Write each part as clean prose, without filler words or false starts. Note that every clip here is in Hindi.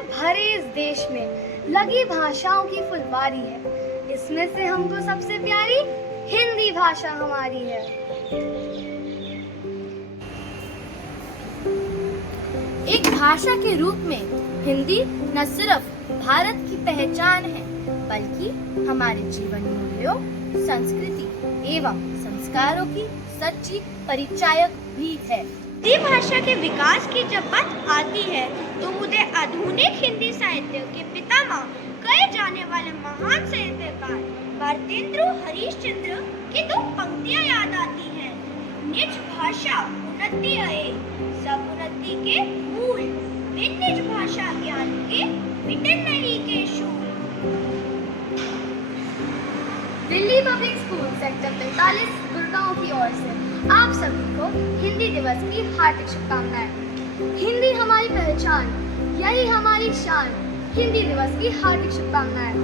से भरे इस देश में लगी भाषाओं की फुलवारी है। इसमें से हमको सबसे प्यारी हिंदी भाषा हमारी है। एक भाषा के रूप में हिंदी न सिर्फ भारत की पहचान है, बल्कि हमारे जीवन मूल्यों, संस्कृति एवं संस्कारों की सच्ची परिचायक भी है। हिंदी भाषा के विकास की जब बात आती है तो मुझे आधुनिक हिंदी साहित्य के पितामह कहे जाने वाले महान साहित्यकार भारतेंदु हरिश्चंद्र की दो पंक्तियां याद आती हैं। निज भाषा उन्नति है, सब उन्नति के मूल, बिन निज भाषा ज्ञान के मिटन नहीं के शूल। Delhi public school sector 45 Gurgaon की ओर से आप सभी को हिंदी दिवस की हार्दिक शुभकामनाएं। हिंदी हमारी पहचान, यही हमारी शान। हिंदी दिवस की हार्दिक शुभकामनाएं।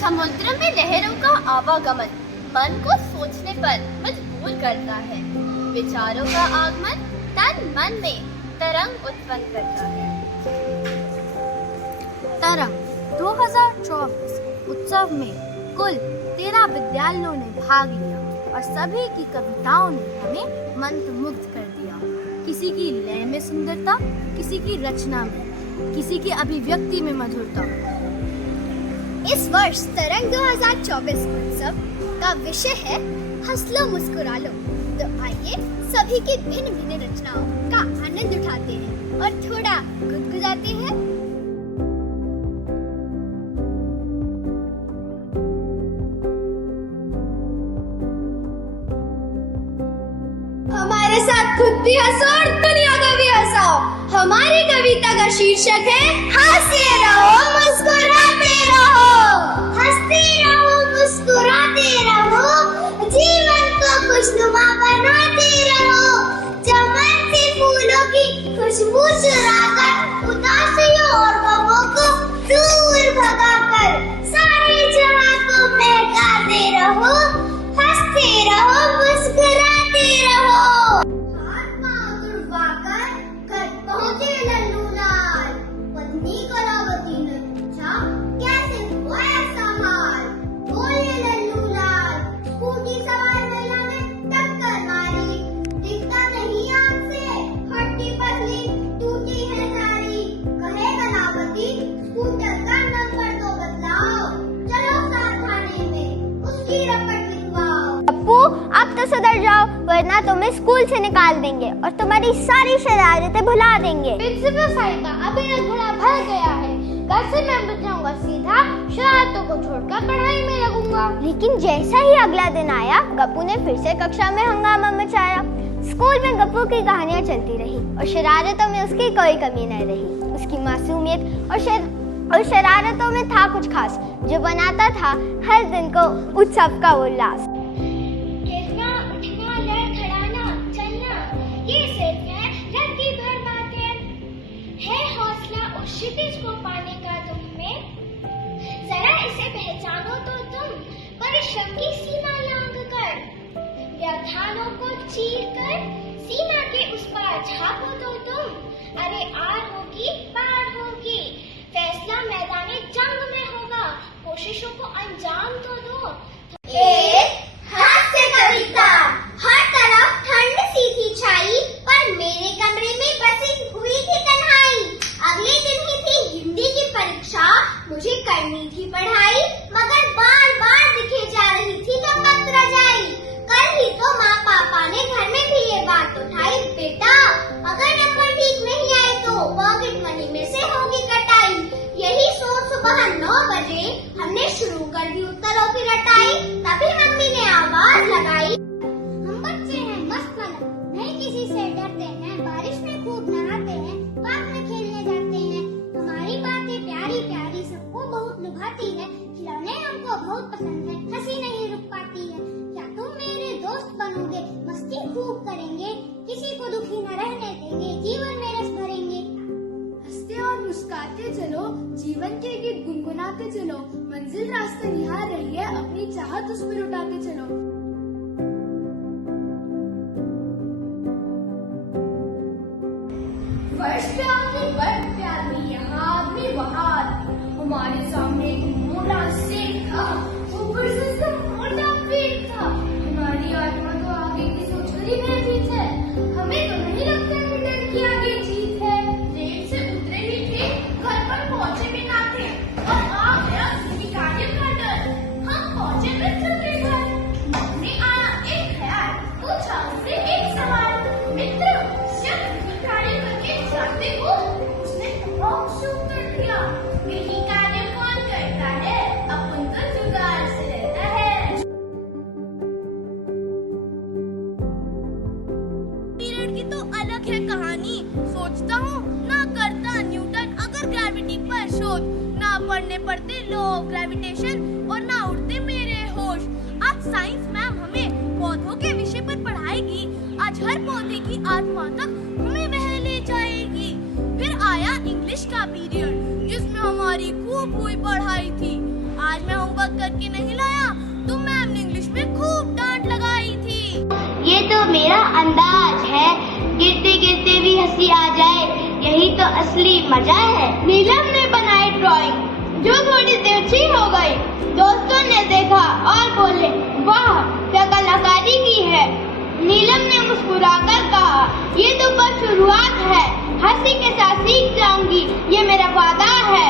समुद्र में लहरों का आवागमन मन को सोचने पर मजबूर करता है। विचारों का आगमन तन मन में तरंग उत्पन्न करता है। तरंग 2024 उत्सव में कुल 13 विद्यालयों ने भाग लिया और सभी की कविताओं ने हमें मंत्रमुग्ध कर दिया। किसी की लय में सुंदरता, किसी की रचना में, किसी की अभिव्यक्ति में मधुरता। इस वर्ष तरंग 2024 उत्सव का विषय है हंस लो मुस्कुरा लो। तो आइए सभी की भिन्न भिन्न रचनाओं का आनंद उठाते हैं और थोड़ा गुदगुदाते हैं। हमारे साथ खुद भी हंसो और दुनिया को भी हंसाओ। हमारी कविता का शीर्षक है हंसते रहो मुस्कुराते रहो। हंसते रहो मुस्कुराते रहो, जीवन को खुशनुमा बनाते रहो। चमन से फूलों की खुशबू चुराकर उदासियों और गमों को दूर भगाकर सारे जहां को महकाते रहो। हंसते रहो मुस्कुराते रहो। हाथ पांव तुड़वाकर घर पहुंचे लल्लू लाल। पत्नी कलावती ने पूछा कैसे हुआ ऐसा हाल। बोले लल्लू लाल, स्कूटी सवार महिला ने टक्कर मारी। दिखता नहीं आंख से, हड्डी पतली टूटी है सारी। कहे कलावती स्कूटर का नंबर तो बदलाओ, चलो साथ थाने में उसकी रपट लिखवाओ। पप्पू अब तो सुधर जाओ, वरना तुम्हें स्कूल से निकाल देंगे और तुम्हारी सारी शरारतें भुला देंगे। प्रिंसिपल साहिबा, अभी घड़ा भर गया है। घर से मैं बचाऊंगा, सीधा शरारतों को छोड़कर पढ़ाई में लगूंगा। लेकिन जैसा ही अगला दिन आया, गप्पू ने फिर से कक्षा में हंगामा मचाया। स्कूल में गप्पू की कहानियां चलती रही और शरारतों में उसकी कोई कमी न रही। उसकी मासूमियत और शरारतों में था कुछ खास, जो बनाता था हर दिन को उत्सव का उल्लास। क्षितिज को पाने का तुम में, जरा इसे पहचानो तो तुम। परिश्रम की सीमा लांघ कर, व्यवधानों को चीर कर, सीमा के उस पार झांको तो तुम। अरे आर होगी पार होगी, फैसला मैदाने जंग में होगा। कोशिशों को अंजाम तो दो। एक हास्य कविता। हर तरफ ठंड सी थी छाई, पर मेरे कमरे में बसी हुई थी तन्हाई। अगले दिन ही थी हिंदी की परीक्षा, मुझे करनी थी पढ़ाई, मगर बार बार दिखे जा रही थी कपत रजाई। कल ही तो माँ पापा ने घर में भी ये बात उठाई, बेटा अगर नंबर ठीक नहीं आए तो पॉकेट मनी में से होगी कटाई। यही सोच सुबह 9 बजे हमने शुरू कर दी उत्तरों की रटाई। तभी मम्मी ने आवाज लगाई, हम बच्चे हैं मस्त मन, नहीं किसी से डरते हैं, बारिश में खूब नहाते हैं, पार्क में खेलने जाते हैं। हमारी बातें प्यारी प्यारी सबको बहुत लुभाती है, खिलौने हमको बहुत पसंद है, हंसी नहीं रुक पाती है। क्या तुम मेरे दोस्त बनोगे, मस्ती खूब करेंगे, किसी को दुखी न रहने देंगे, जीवन में रस भरेंगे। हंसते और मुस्कुराते चलो, जीवन के गीत गुनगुनाते चलो, मंजिल रास्ते निहार रही है, अपनी चाहत उस पर उठाते चलो। हमारे सामने एक मोटा सेब था, ऊपर से उसका मोटा पेट था। हमारी आत्मा तो आगे की सोचकर ही भयभीत है। हमें तो नहीं लगता कि डर की आगे जीत है। ट्रेन से उतरे ही थे, घर पर पहुंचे भी ना थे और आ गया गार्डियन का डर। हम पहुंचे मित्र के घर। मन में आया एक ख्याल, पूछा उससे एक सवाल, मित्र जब कार्य करके जाते हो? उसने बहुत शुभ कर दिया। यही कार्य कौन करता है? अपन तो जुगाड़ से रहता है। पीरियड की तो अलग है कहानी। सोचता हूँ ना करता न्यूटन अगर ग्रेविटी पर शोध, ना पढ़ने पड़ते लॉ ऑफ ग्रेविटेशन और ना उड़ते मेरे होश। आज साइंस मैम हमें पौधों के विषय पर पढ़ाएगी। आज हर पौधे की आत्मा तक हमें वह ले जाएगी। फिर आया इंग्लिश का पीरियड जिसमें हमारी खूब हुई पढ़ाई थी। आज मैं होमवर्क करके नहीं लाया तो मैम ने इंग्लिश में खूब डांट लगाई थी। ये तो मेरा अंदाज है, गिरते गिरते भी हंसी आ जाए, यही तो असली मजा है। नीलम ने बनाई ड्राइंग जो थोड़ी तिरछी हो गई। दोस्तों ने देखा और बोले, वाह क्या कलाकारी की है। नीलम ने मुस्कुराकर कहा, ये तो बस शुरुआत है, हंसी के साथ सीख जाऊंगी, ये मेरा वादा है।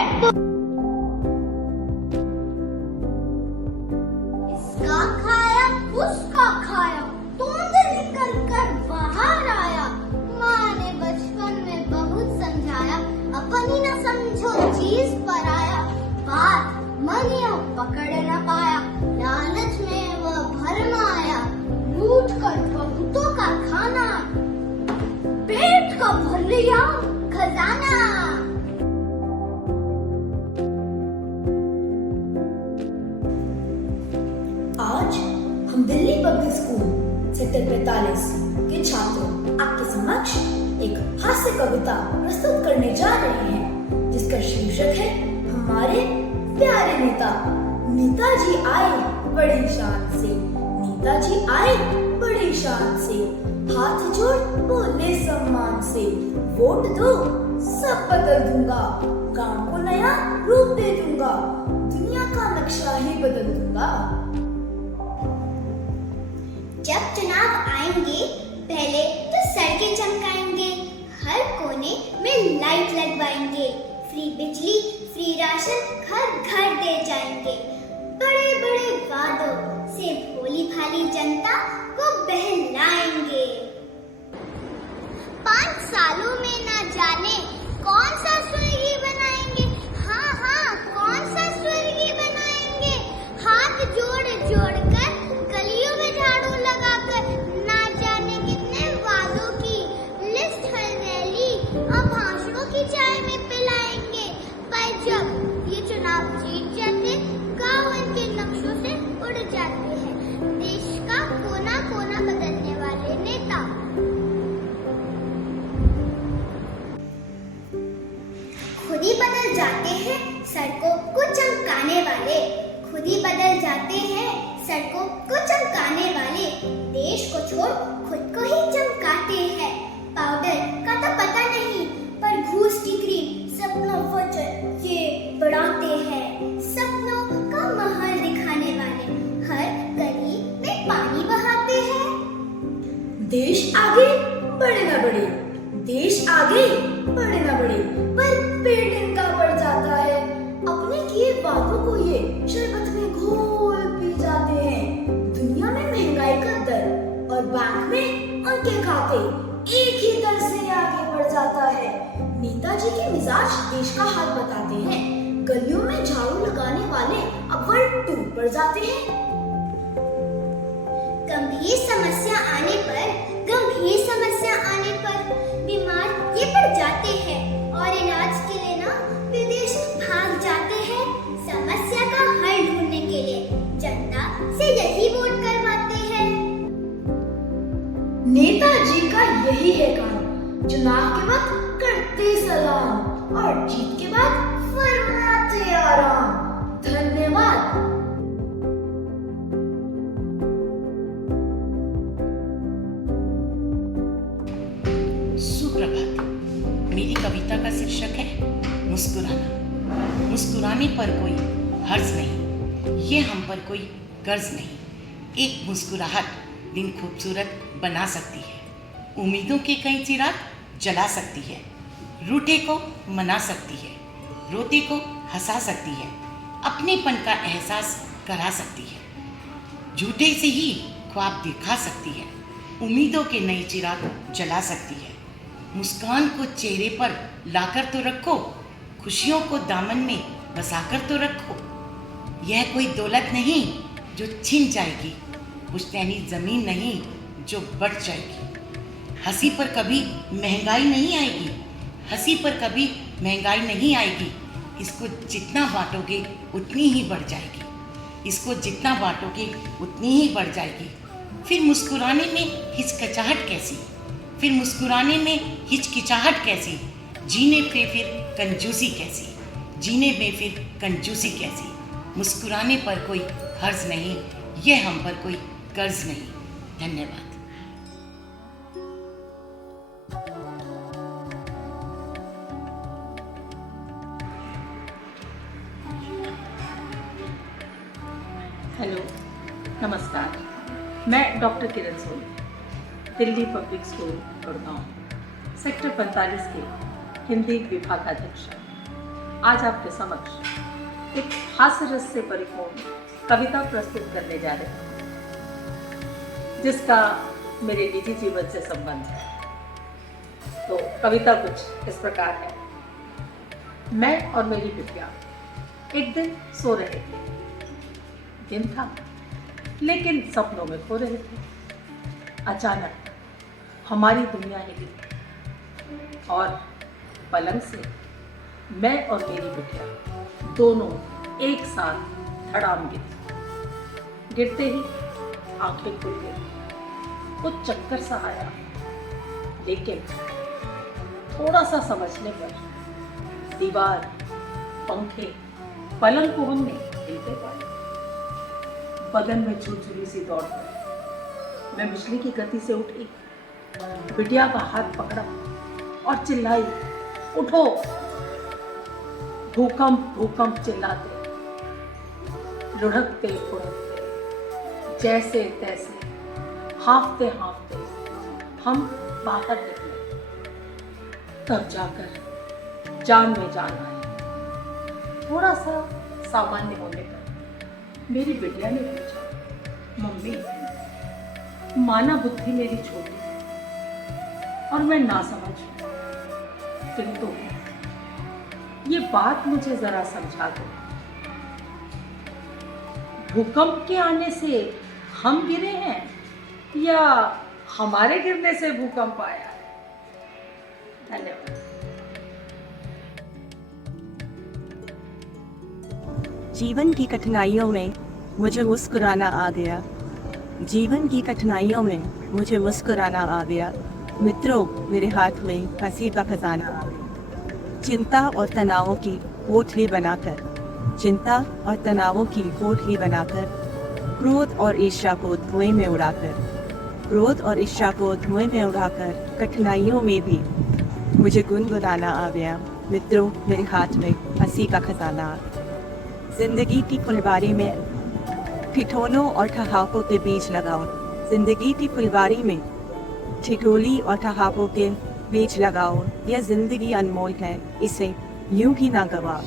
इसका खाया उसका खाया, तोंद निकल कर बाहर आया। माँ ने बचपन में बहुत समझाया, अपनी न समझो चीज पर आया। बात मन यह पकड़ न पाया, लालच में वह भरमाया। लूट कर बहुतों का खाना, पेट का भर लिया खजाना। आज हम दिल्ली पब्लिक स्कूल सेक्टर 45 के छात्र आपके समक्ष एक हास्य कविता प्रस्तुत करने जा रहे हैं, जिसका शीर्षक है हमारे प्यारे नेता। नेताजी आए बड़ी शान से, नेताजी आए बड़ी शान से, हाथ जोड़ बोले सम्मान से, वोट दो सब बदल दूंगा, गांव को नया रूप दे दूंगा, दुनिया का नक्शा ही बदल दूंगा। जब चुनाव आएंगे पहले तो सड़कें चमकाएंगे, हर कोने में लाइट लगवाएंगे, फ्री बिजली फ्री राशन घर घर दे जाएंगे। बड़े बड़े वादों से भोली भाली जनता को बहलाएंगे। 5 सालों में ना जाने कौन सा स्वर्गीय बनाएंगे। हाँ हाँ कौन सा स्वर्गीय बनाएंगे। हाथ जोड़ जोड़ कर गलियों में झाड़ू लगाकर, ना जाने कितने वादों की लिस्ट हड़बैली और भाषणों की चाय में पिलाएंगे। पर जब ये चुनाव जीत जाते, गाँव इनके नक्शों से उड़ जाते हैं। देश का कोना कोना बदलने वाले नेता। खुद ही बदल जाते हैं सड़कों को चमकाने वाले, खुद ही बदल जाते हैं सड़कों को चमकाने वाले। देश को छोड़ खुद को ही चमकाते हैं। पाउडर का तो पता नहीं, पर घूस की क्रीम सपनों वजन ये बढ़ाते हैं। सपनों का महल दिखाने वाले हर गली में पानी बहाते हैं। देश आगे बढ़े ना बढ़े, देश आगे बढ़े ना बढ़े, पर पेट इनका बढ़ जाता है। अपने किए वादों को ये शरबत में घोल पी जाते हैं। दुनिया में महंगाई का दर और बैंक में उनके खाते एक ही दर से आगे बढ़ जाता है। नेताजी के मिजाज देश का हाल बताते हैं। गलियों में झाड़ू लगाने वाले अब वर्ल्ड टूर पर जाते हैं। गंभीर समस्या आने पर बीमार ये पड़ जाते हैं और इलाज के लिए ना विदेश भाग जाते हैं। समस्या का हल ढूंढने के लिए जनता से यही वोट करवाते हैं। नेताजी का यही है काम, चुनाव के बाद करते सलाम और जीत के बाद फरमाते आराम। धन्यवाद। सुप्रभात। मेरी कविता का शीर्षक है मुस्कुराना। मुस्कुराने पर कोई हर्ज नहीं, ये हम पर कोई कर्ज नहीं। एक मुस्कुराहट दिन खूबसूरत बना सकती है, उम्मीदों के कई चिराग जला सकती है, रूठे को मना सकती है, रोते को हंसा सकती है, अपनेपन का एहसास करा सकती है, झूठे से ही ख्वाब दिखा सकती है, उम्मीदों के नए चिराग जला सकती है। मुस्कान को चेहरे पर लाकर तो रखो, खुशियों को दामन में बसाकर तो रखो। यह कोई दौलत नहीं जो छिन जाएगी, पुश्तैनी ज़मीन नहीं जो बढ़ जाएगी। हंसी पर कभी महंगाई नहीं आएगी, हंसी पर कभी महंगाई नहीं आएगी। इसको जितना बांटोगे उतनी ही बढ़ जाएगी, इसको जितना बांटोगे उतनी ही बढ़ जाएगी। फिर मुस्कुराने में हिचकिचाहट कैसी, फिर मुस्कुराने में हिचकिचाहट कैसी, जीने पे फिर कंजूसी कैसी, जीने में फिर कंजूसी कैसी। मुस्कुराने पर कोई हर्ज नहीं, यह हम पर कोई कर्ज नहीं। धन्यवाद। हेलो, नमस्कार। मैं doctor Kiran Soni, Delhi public school Gurgaon, sector 45 के हिंदी विभागाध्यक्ष आज आपके समक्ष एक हास्य रस से परिपूर्ण कविता प्रस्तुत करने जा रहे हैं, जिसका मेरे निजी जीवन से संबंध है। तो कविता कुछ इस प्रकार है। मैं और मेरी बिटिया एक दिन सो रहे थे। दिन था लेकिन सपनों में खो रहे थे। अचानक हमारी दुनिया हिली और पलंग से मैं और मेरी बिटिया दोनों एक साथ धड़ाम गिरे। गिरते ही आंखें खुल गई, कुछ चक्कर सा आया, लेकिन थोड़ा सा समझने पर दीवार, पंखे, पलंग को हमने हिलते पाया। बदन में छुरछुरी सी दौड़ पड़ी। मैं बिजली की गति से उठी, बिटिया का हाथ पकड़ा और चिल्लाई, उठो। भूकंप भूकंप चिल्लाते, लुढ़कते फुढ़कते, जैसे तैसे, हांफते हांफते हम बाहर निकले। तब जाकर जान में जान आई। थोड़ा सा सामान्य होने पर मेरी बिटिया ने पूछा, मम्मी, माना बुद्धि मेरी छोटी है और मैं ना समझ हूं, किंतु ये बात मुझे जरा समझा दो। भूकंप के आने से हम गिरे हैं या हमारे गिरने से भूकंप आया है? धन्यवाद। जीवन की कठिनाइयों में मुझे मुस्कुराना आ गया। जीवन की कठिनाइयों में मुझे मुस्कुराना आ गया। मित्रों, मेरे हाथ में हंसी का खजाना आ गया। चिंता और तनावों की पोटली बनाकर, चिंता और तनावों की पोटली बनाकर, क्रोध और ईर्ष्या को धुएं में उड़ाकर, क्रोध और ईर्ष्या को धुएं में उड़ाकर कठिनाइयों में भी मुझे गुनगुनाना आ गया। मित्रों, मेरे हाथ में हंसी का खजाना आ गया। जिंदगी की फुलवारी में ठिठोलों और ठहाकों के बीच लगाओ। जिंदगी की फुलवारी में ठिठोली और ठहाकों के बीच लगाओ। यह जिंदगी अनमोल है, इसे यूं ही ना गवाओ।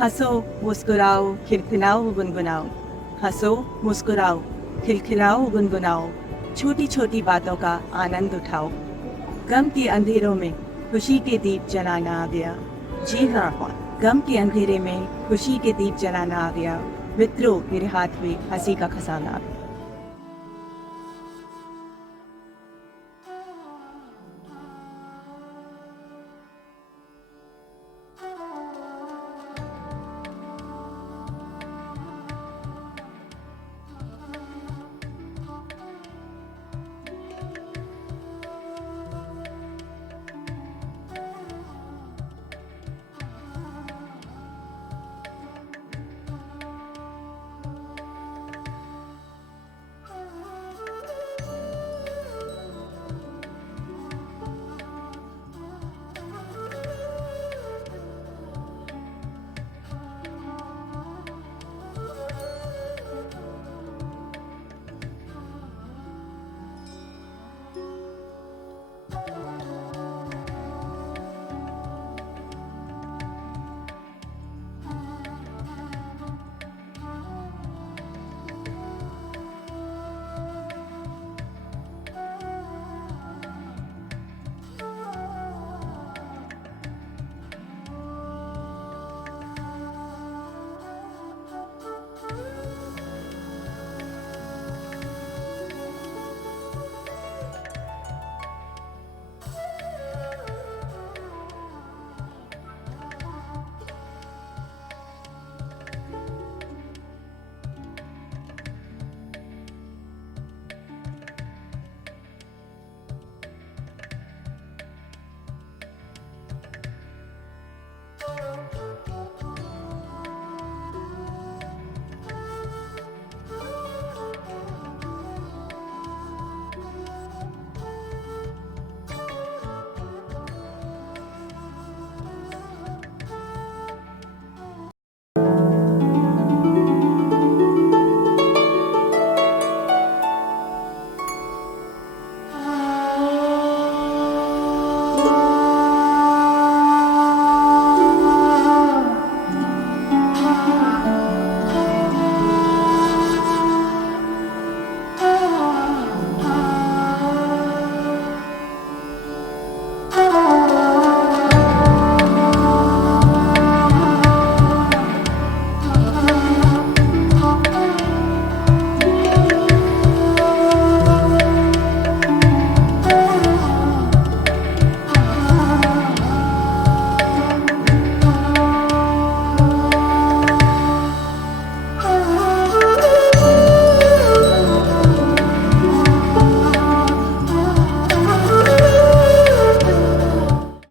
हंसो, मुस्कुराओ, खिलखिलाओ, गुनगुनाओ। हंसो, मुस्कुराओ, खिलखिलाओ, गुनगुनाओ। छोटी छोटी बातों का आनंद उठाओ। गम के अंधेरों में खुशी के दीप जलाना आ गया। जी हाँ, गम के अंधेरे में खुशी के दीप जलाना आ गया। मित्रों, मेरे हाथ में हंसी का खजाना आ गया।